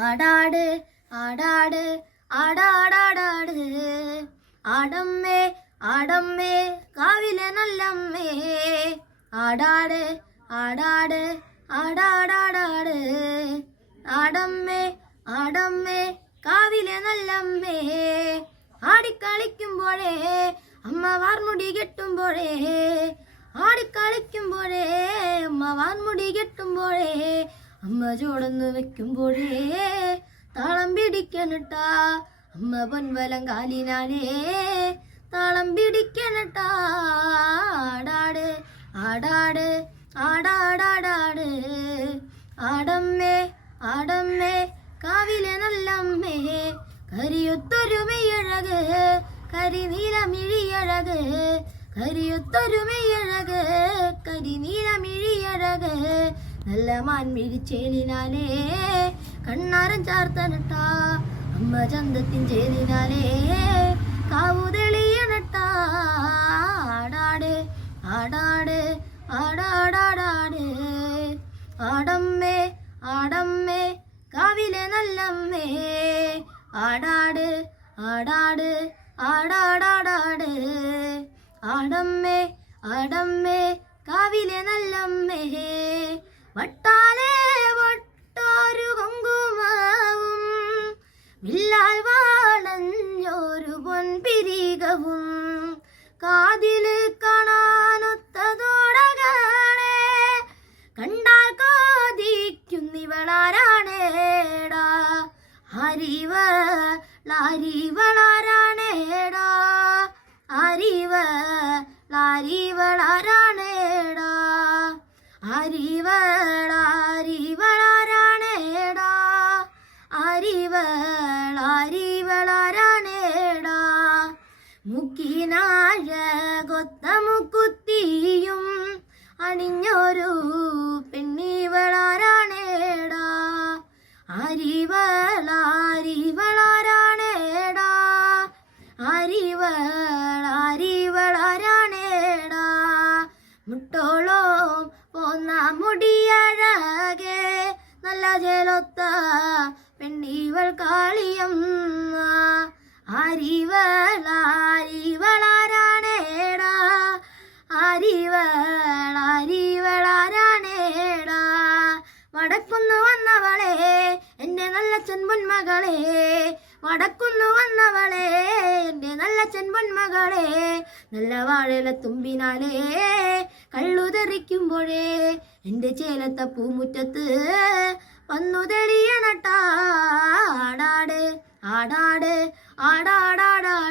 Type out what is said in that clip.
ആടാട് ആടാട് ആടാടാടാട്. ആടമ്മേ ആടമ്മേ കാവിലെ നല്ലമ്മേ. ആടാട് ആടാട് ആടാടാടാട്. ആടമ്മേ ആടമ്മേ കാവിലെ നല്ലമ്മേ. ആടിക്കളിക്കുമ്പോഴേ അമ്മ വാർമുടി കെട്ടുമ്പോഴേ. ആടിക്കളിക്കുമ്പോഴേ അമ്മ വാർമുടി കെട്ടുമ്പോഴേ. അമ്മ ചോടന്ന് വെക്കുമ്പോഴേ താളം പിടിക്കണട്ടാ. അമ്മ പൊൻവലം കാലിനാലേ താളം പിടിക്കണട്ടാ. ആടാട് ആടാട് ആടാടാടാട്. ആടമ്മേ ആടമ്മേ കാവിലെ നല്ലമ്മേ. കരിയൊത്തൊരുമയഴക് കരിനീലമിഴിയഴക്. കരിയൊത്തൊരുമയഴക് കരിനീലമിഴിയഴക്. നല്ല മാൻമിഴിച്ചേലിനാലേ കണ്ണാരൻ ചാർത്തനട്ടാ. അമ്മ ചന്തത്തിൻ ചേലിനാലേ കാവുതെളിയ ആടാടേ ആടാട് ആടാടാടാട്. ആടമ്മേ ആടമ്മേ കാവിലെ നല്ലമ്മേ. ആടാട് ആടാട് ആടാടാടാട് ആടമ്മേ ആടമ്മേ കാവിലെ നല്ലമ്മേ. വട്ടാലേ വട്ടൊരു കുങ്കുമാവും. വില്ലാൽ വാളഞ്ഞൊരു പൊൻപിരികവും. കാതിൽ കാണാനൊത്തതോടകാണേ. കണ്ടാൽ കാതിക്കുന്നിവളാരാണേടാ. ഹരിവ ലാരിവളാരാണേടാ അറിവ ലാരിവളാരാണേടാ അരിവളാരിവളാരാണേടാ മുക്കിനാഴ കൊത്ത മുക്കുത്തിയും അണിഞ്ഞൊരു പെണ്ണിവളാരാണേടാ? അരിവളാരിവളാരാണേടാ അരിവളാരിവളാരാണേടാ അരിവളാരിവളാരാണേടാ വടക്കുന്നു വന്നവളെ എന്റെ നല്ല ചെൻപൊന്മകളെ വടക്കുന്നു വന്നവളെ എന്റെ നല്ല ചെൻപൊന്മകളെ നല്ല വാഴല തുമ്പിനാലേ കള്ളുതെറിക്കുമ്പോഴേ എന്റെ ചേലത്ത പൂമുറ്റത്ത് വന്നു തെളിയണട്ടാടാട് ആടാട് ആടാട് ആടാടാടാട് ആടമ്മേ